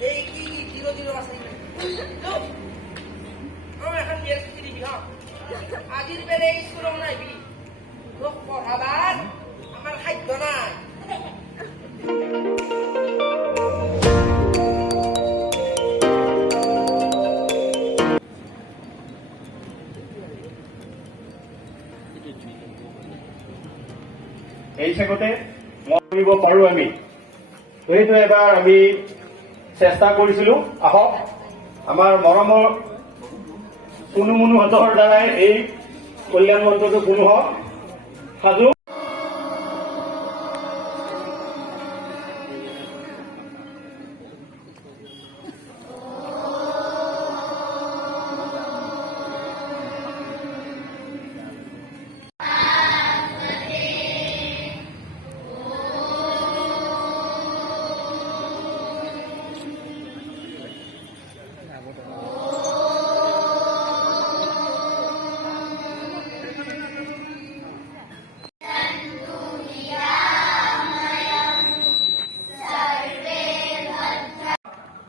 এই কি 00 আছে এখন বিয়ের ছুটি দিবি হ্যাঁ আজির বেলে স্কুল নাইবি তোক পড়াবার আমার খাদ্য নাই এই চেগতে মৰিব পাৰো আমি সেইটো এবাৰ আমি চেষ্টা কৰিছিলো আহক আমাৰ মৰমৰ কোনো মনোহতৰ দ্বাৰাই এই কল্যাণ মন্ত্ৰটো কোনো হওক সাজু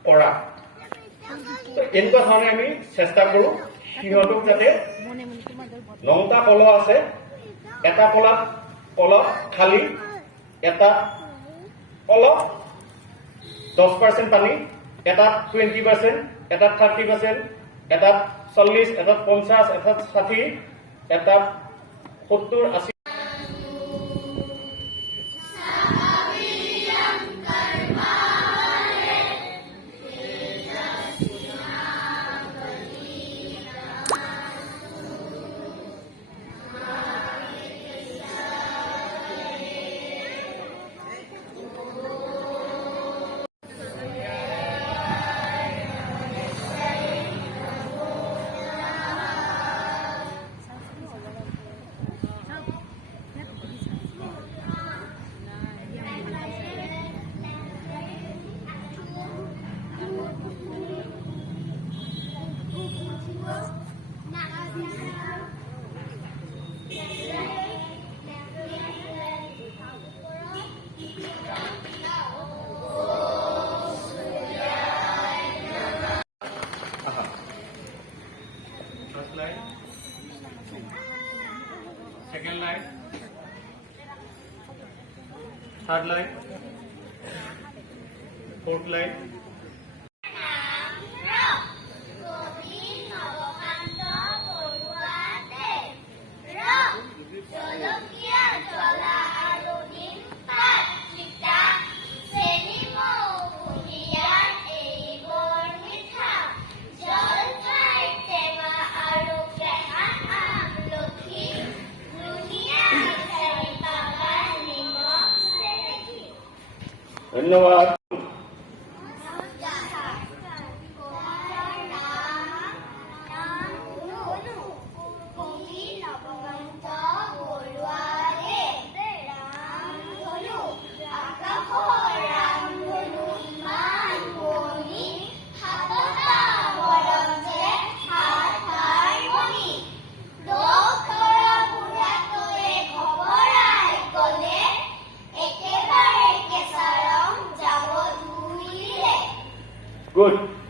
কৰা এনেকুৱা ধৰণে আমি চেষ্টা কৰো সিহঁতক যাতে 9টা কলহ আছে এটা কলহ খালী এটা কলহ 10% পানী এটাত 20% এটাত 30% এটাত 40 এটাত 50 এটাত 60 এটাত 70 80 First line, second line, third line, fourth line. ধন্যবাদ good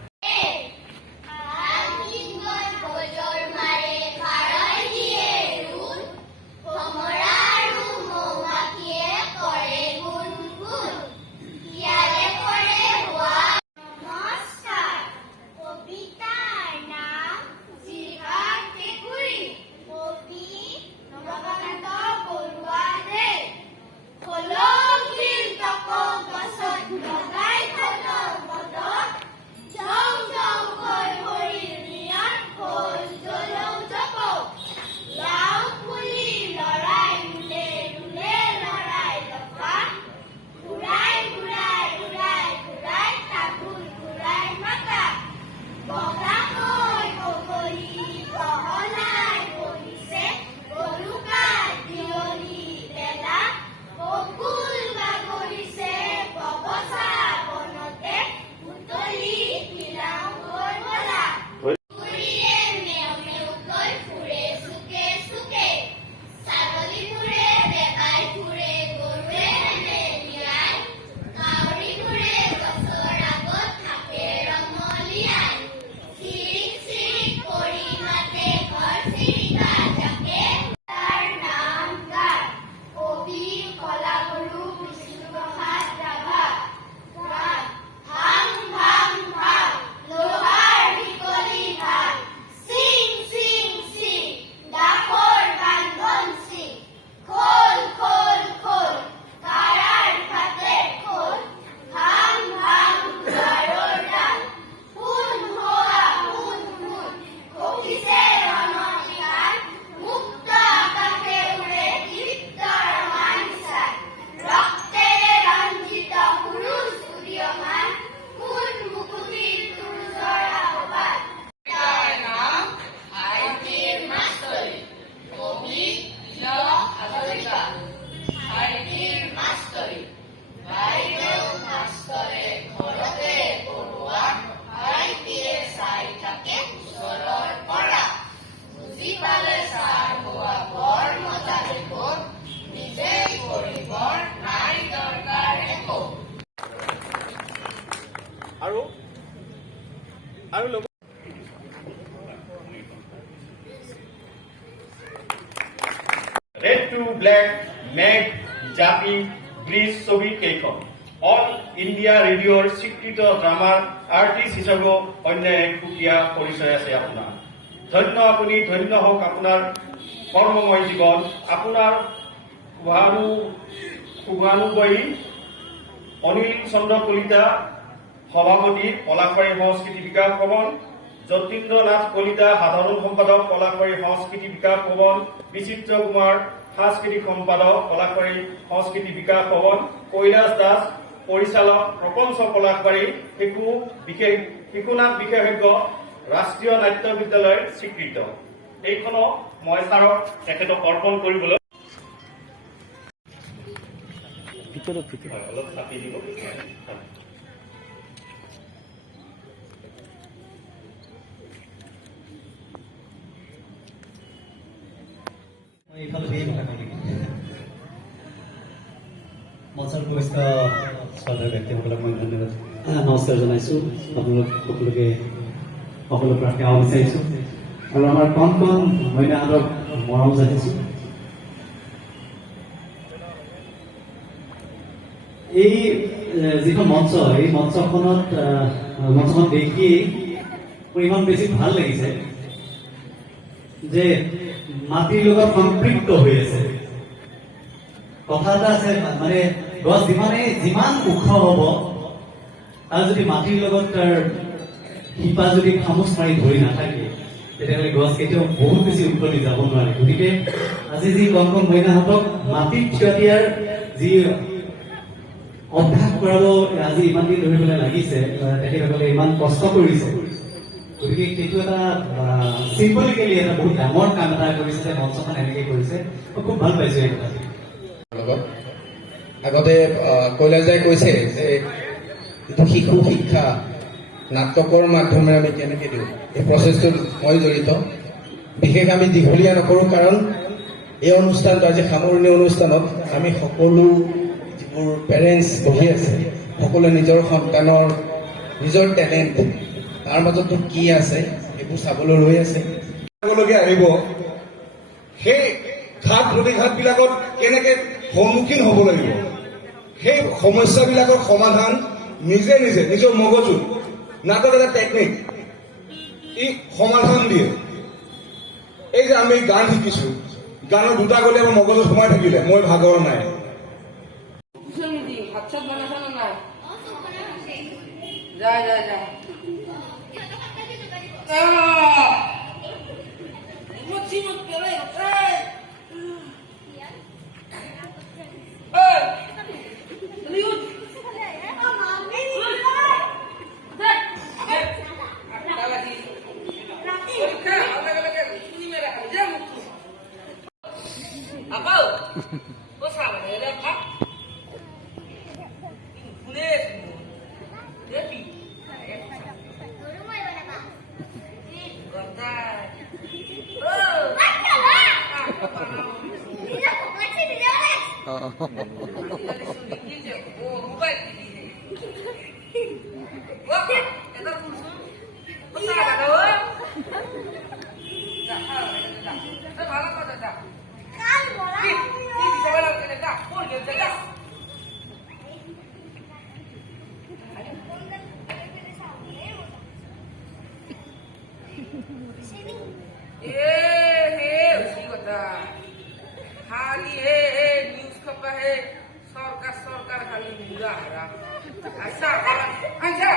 আৰু ৰেড টু ব্লেক, মেঘ, জাপি, ব্ৰিজ ছবি কেইখন অল ইণ্ডিয়া ৰেডিঅ'ৰ স্বীকৃত ড্ৰামাৰ আৰ্টিষ্ট হিচাপেও অন্য এক সুকীয়া পৰিচয় আছে আপোনাৰ। ধন্য আপুনি, ধন্য হওক আপোনাৰ কৰ্মময় জীৱন। আপোনাৰ শুভানুবয়ী অনিল চন্দ্ৰ কলিতা, সভাপতি পলাশবাৰী সংস্কৃতি বিকাশ ভৱন, যতীন্দ্ৰ নাথ কলিতা, সাধাৰণ সম্পাদক পলাশবাৰী সংস্কৃতি বিকাশ ভৱন, বিচিত্ৰ কুমাৰ সাংস্কৃতিক সম্পাদক পলাশবাৰী সংস্কৃতি বিকাশ ভৱন, কৈলাশ দাস পৰিচালক প্ৰপঞ্চ পলাশবাৰী, শিশুনাথ বিশেষজ্ঞ ৰাষ্ট্ৰীয় নাট্য বিদ্যালয়ৰ স্বীকৃত। এইখনক মই ছাৰক তেখেতক অৰ্পণ কৰিবলৈ অলপ চাপি দিব। মঞ্চৰ উপস্থিত শ্ৰদ্ধাৰ ব্যক্তিসকলক মই ধন্যবাদ নমস্কাৰ জনাইছোঁ। আপোনালোক সকলোকে সকলো পৰা সেৱা বিচাৰিছোঁ আৰু আমাৰ কণ কণ মহিলাহঁতক মৰম জানিছোঁ। এই যিখন মঞ্চ, এই মঞ্চখন দেখি মোৰ ইমান বেছি ভাল লাগিছে যে মাটিৰ লগত সম্পৃক্ত হৈ আছে। কথা এটা আছে মানে গছ যিমান ওখ হ'ব তাৰ যদি মাটিৰ লগত তাৰ শিপা যদি খামুচ মাৰি ধৰি নাথাকে তেতিয়াহ'লে গছ কেতিয়াও বহুত বেছি ওপৰলৈ যাব নোৱাৰে। গতিকে আজি যি কণ কণ মহিলাহঁতক মাটিত থিয় দিয়াৰ যি অভ্যাস কৰাব আজি ইমান দিন ধৰিবলৈ লাগিছে, তেখেতসকলে ইমান কষ্ট কৰিছে। গতিকে সেইটো এটা চিম্বলিকেলি এটা বহুত ডাঙৰ কাম এটা কৰিছে যে মঞ্চখন এনেকে কৰিছে। মই খুব ভাল পাইছো এই কথাটো। আগতে কৈলাশদাই কৈছে যে যিটো শিশু শিক্ষা নাটকৰ মাধ্যমেৰে আমি কেনেকৈ দিওঁ, এই প্ৰচেছটোত মই জড়িত। বিশেষ আমি দীঘলীয়া নকৰোঁ, কাৰণ এই অনুষ্ঠানটো আজি সামৰণি অনুষ্ঠানত আমি সকলো যিবোৰ পেৰেণ্টছ বহি আছে সকলোৱে নিজৰ সন্তানৰ নিজৰ টেলেণ্ট তাৰ মাজতো কি আছে সেইবোৰ চাবলৈ ৰৈ আছে। আহিব সেই ঘাট প্ৰতিঘাতবিলাকত কেনেকে সন্মুখীন হ'ব লাগিব, সেই সমস্যাবিলাকৰ সমাধান নিজে নিজে নিজৰ মগজুত, নাটক এটা টেকনিক, ই সমাধান দিয়ে। এই যে আমি গান শিকিছো, গানৰ দুটা গ'লে আমাৰ মগজুত সোমাই থাকিলে মই ভাগৰ নাই। ভাত চাত বনাইছ নে নাই? যা যা যা। सरकार खाली बुरा हरा ऐसा अच्छा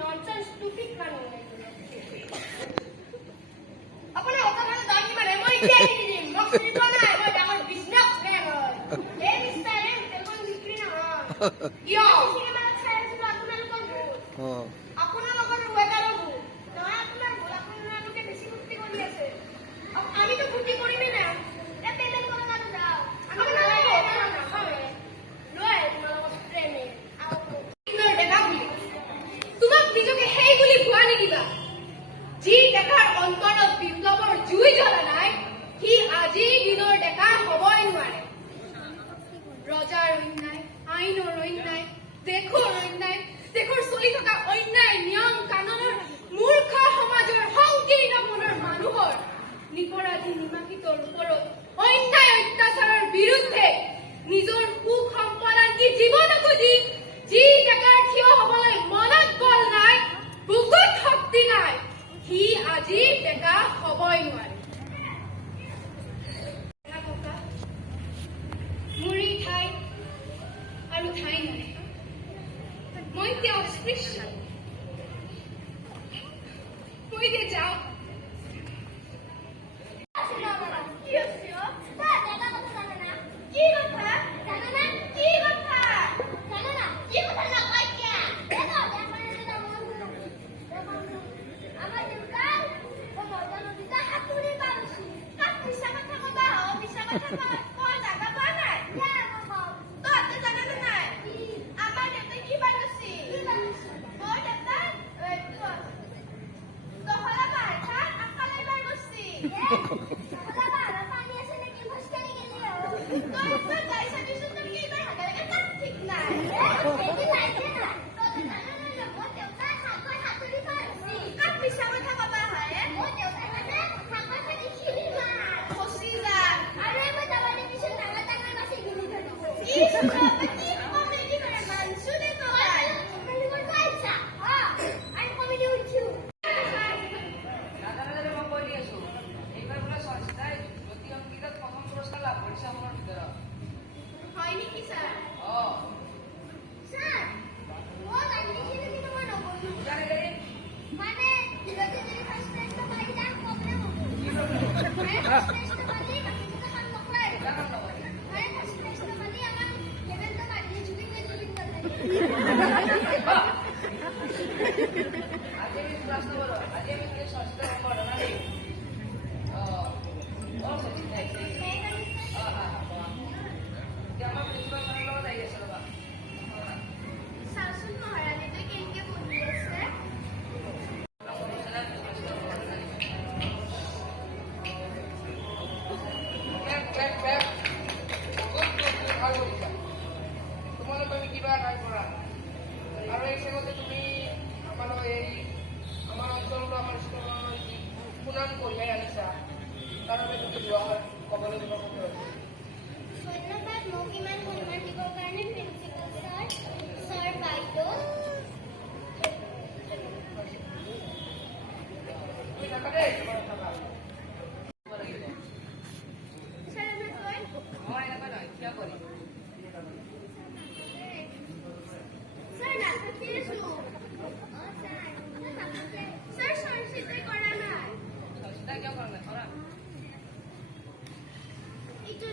Nonsense, stupid মানুহ। আপোনাৰ অকণমান দাম কিমান? মই এতিয়াই দি দিম। মোক চিনি পোৱা নাই, মই ডাঙৰ businessman হয়। এই নিচিনাৰে হোটেলখন বিক্ৰী নহয়। কিয়? চিনেমাত চাই আছিলো আপোনালোকৰ ভুল। আপোনালোকৰ waiter ৰ ভুল। নহয় আপোনাৰ ভুল, আপোনালোকে বেছি ফূৰ্তি কৰি আছে। আমিতো ফূৰ্তি কৰিমেই না। এই payment কৰক আৰু যাওক। আমি নালাগে, নাখাওঁৱে। লৈ আহে তোমালোকৰ প্ৰেমে। কিনৰ ডেকা বুলি। তোমাক নিজকে সেই বুলি ভুৱা নিদিবা। যি ডেকাৰ অন্তৰত বিপ্লৱৰ জুই জ্বলা নাই, সি আজিৰ দিনৰ ডেকা হ'বই নোৱাৰে। ৰজাৰ অন্যায়, আইনৰ অন্যায়, দেশৰ অন্যায়, দেশৰ চলি থকা অন্যায় নিয়ম কানুনৰ মূৰ্খ সমাজৰ সংকীৰ্ণ মনৰ মানুহৰ নিপৰাধী নিমাকিতৰ ওপৰত অন্যায় অত্যাচাৰৰ বিৰুদ্ধে নিজৰ সুখ সম্পদ আনকি জীৱনকো দি যি ডেকাৰ থিয় হ'বলৈ মনত বল নাই, বুকুত শক্তি নাই, সি আজি ডেকা হ'বই নোৱাৰে। মোৰ এই ঠাই আৰু ঠাই নাই। মই এতিয়া অস্পৃশ্য। মই এতিয়া যাওঁ। কি হৈছে অ? কি কথা? জানানা? কি কথা? জানানা? কি কথা নকয় কিয়া? আমাৰ দেউতাই নৰ্দা নদীতে সাঁতুৰি পাৰিছিল। তাত মিছা কথা কবা হ, মিছা কথা কোৱা জাগা পোৱা নাই? তহঁতে জানানে নাই? আমাৰ দেউতাই কি পাৰিছিল? মোৰ দেউতাই দহলা পাহাৰ আগফালে বাই গৈছিল। তই যাই চাবিচোন, তোৰ কি বাই হাগালেকে তাত ঠিক নাই। কাক মিছা কথা কবা হয়? খচি যা। ইছ, বাবা, কি কমেডি কৰে মানছো দে তই। দাদা মই কৈ দি আছো, এইবাৰ বোলে সংস্থাই জ্যোতি সংগীতত প্ৰথম পুৰস্কাৰ লাভ কৰিছে অসমৰ ভিতৰত। হয় নেকি ছাৰ? অ'। ছাৰ, মই জানিছিলো কিন্তু মই নগলো। জানে জানে? মানে যদি ফাৰ্ষ্ট প্ৰাইজটো পাই যাম প্ৰব্লেম হ'ব। মানে ফাৰ্ষ্ট প্ৰাইজটো পালি বাকীকেইটা কাম নকৰে। জানাম নহয়। মানে ফাৰ্ষ্ট প্ৰাইজটো পালি আমাক লেভেলটো মাৰি জুবিন লাগে। আজি আমি ক্লাছ নকৰো, আজি আমি খালি সংস্থাৰ সম্বৰ্ধনা দিম। অ', সচিন আহিছে। এতিয়া আমাৰ প্ৰিন্সিপাল ছাৰৰ লগত আহি আছে ৰ'বা। চাওচোন মহাৰাণীটো কেনেকে বহি আছে। তোমালোকে কিবা ট্ৰাই কৰা আৰু এই চেগতে তুমি আমাৰ অঞ্চলটো আমাৰ স্কুলৰ যি সুনাম কঢ়িয়াই আনিছা তাৰ বাবে তুমি যোৱা ক'বলৈ দিব খুজিছোঁ। ধন্যবাদ মোক ইমান সন্মান দিবৰ কাৰণে প্ৰিন্সিপাল ছাৰ বাইদেউ। তুমি থাকা দেই, তোমাৰ থাকা। ছাৰ এনেকৈ মই এনেকুৱা নহয়, কিয় কৰিম? ছাৰ নাথাকি আছো। ছাৰ চৰ্চিতে কৰা নাই। চিন্তা কিয় কৰা নাই? কৰা। এইটো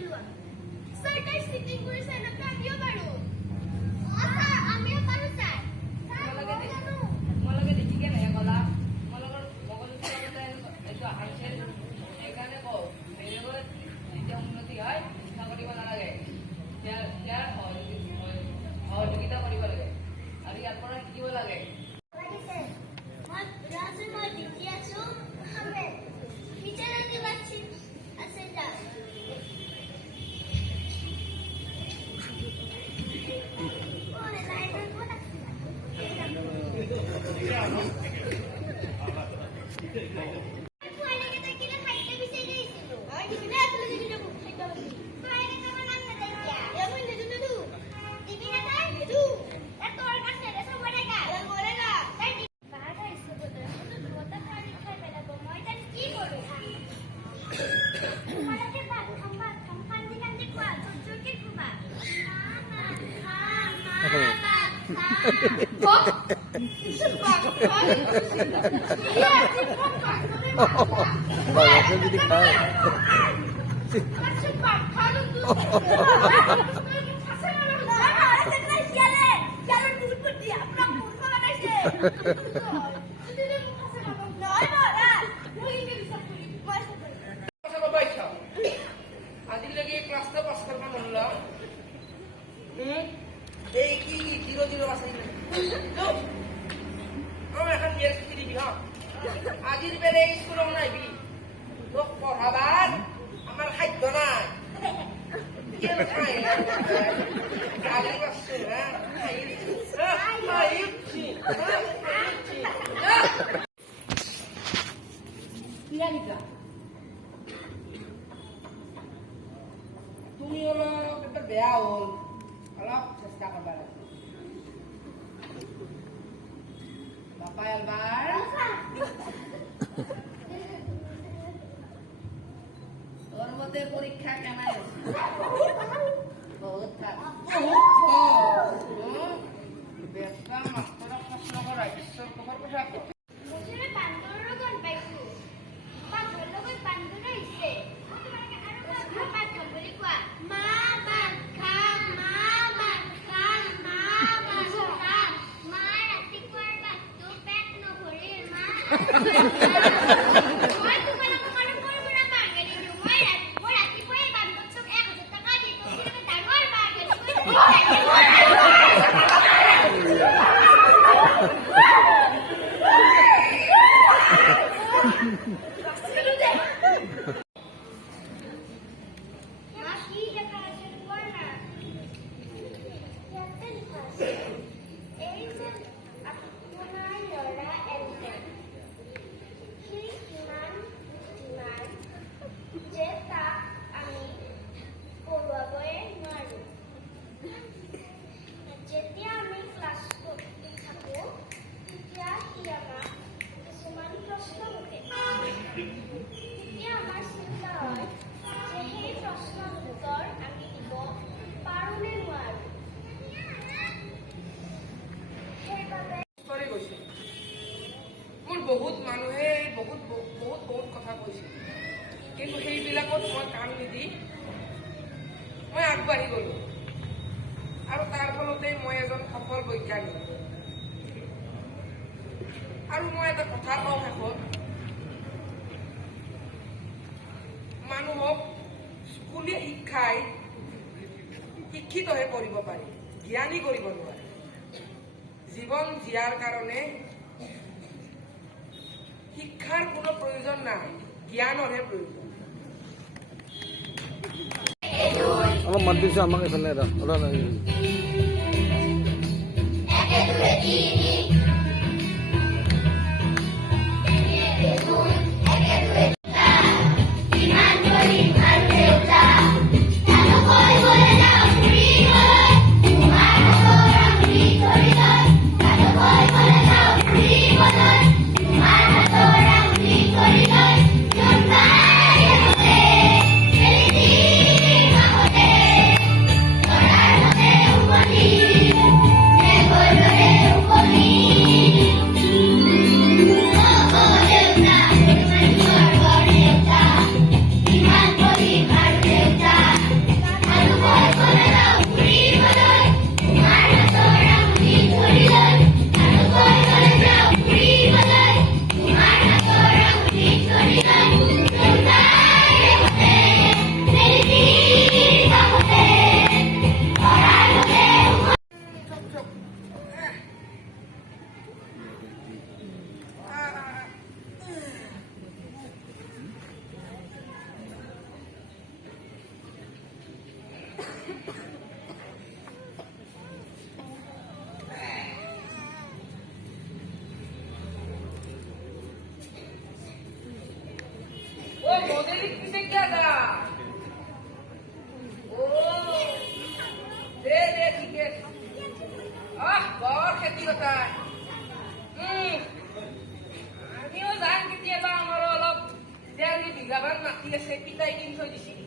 আজিলৈকে ক্লাছটা পাছ কৰিব নোৱাৰিলা এই কি 0-0 আছে এখন বিয়াৰ চিঠি দিবি হা আজিৰ বেলে স্কুলত নাহিবি তোক পঢ়াবাৰ আমাৰ খাদ্য নাই গালি পাচ্ছো তুমি অলপ এটা বেয়া হ'ল অলপ চেষ্টা কৰবা লাগে বাপা এবাৰ তোর মধ্যে পরীক্ষা কেমন বহুত ব্যস্ত মাস্টার প্রশ্ন করা ঈশ্বর খবর কথা বহুত মানুহে বহুত কথা কৈছে কিন্তু সেইবিলাকত মই কাণ নিদি মই আগবাঢ়ি গলো আৰু তাৰ ফলতে মই এজন সফল বৈজ্ঞানিক আৰু মই এটা কথা কওঁ শেষত মানুহক স্কুলীয়া শিক্ষাই শিক্ষিতহে কৰিব পাৰি জ্ঞানী কৰিব নোৱাৰে জীৱন জীয়াৰ কাৰণে শিক্ষাৰ কোনো প্ৰয়োজন নাই জ্ঞানৰহে প্ৰয়োজন অলপ মাত দিছে আমাক এইফালে modeling किसे क्या था ओ दे ठीक है बहुत खेती होता है আমিও জান কেতিয়াবা আমাৰ অলপ 1.5 বিঘামান মাটি আছে পিতাই কিনি থৈ দিছিল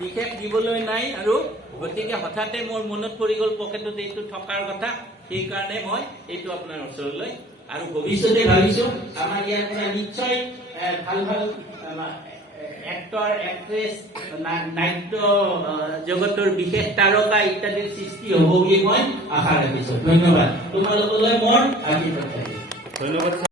বিশেষ দিবলৈ নাই আৰু গতিকে হঠাতে মোৰ মনত পৰি গ'ল পকেটত এইটো থকাৰ কথা, সেইকাৰণে মই এইটো আপোনাৰ ওচৰলৈ আৰু ভৱিষ্যতে ভাবিছো আমাৰ ইয়াৰ পৰা নিশ্চয় ভাল ভাল এক্টৰ এক্ট্ৰেছ নাট্য জগতৰ বিশেষ তাৰকা ইত্যাদিৰ সৃষ্টি হ'ব বুলি মই আশা ৰাখিছো। ধন্যবাদ। তোমালোকলৈ মোৰ আশীৰ্বাদ থাকিল। ধন্যবাদ।